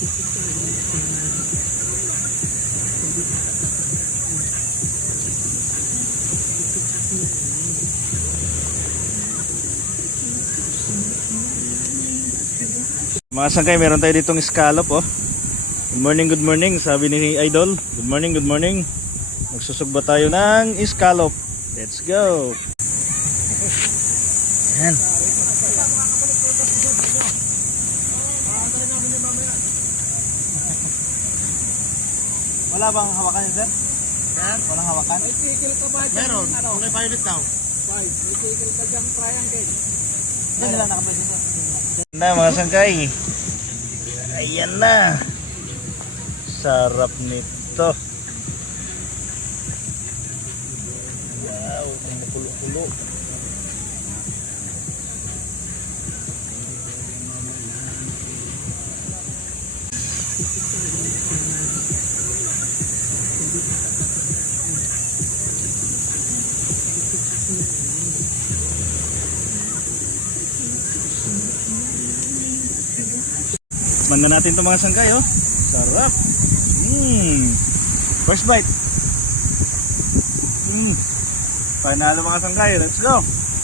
Mga sangkay, meron tayo ditong scallop oh. Good morning, sabi ni Idol. Good morning. Magsusugba tayo ng scallop. Let's go. Yan. Wala bang hawakan yun, sir? Walang hawakan? May tickle ka ba dyan? Meron, may pilot daw. May tickle ka dyan, triangle. Yan nila nakapagod sir. Na mga sangkay. Ayan na. Sarap nito. Wow, kumukulo-kulo. Manda natin itong mga sangkay oh. Sarap. First bite. Panalo mga sangkay. Let's go.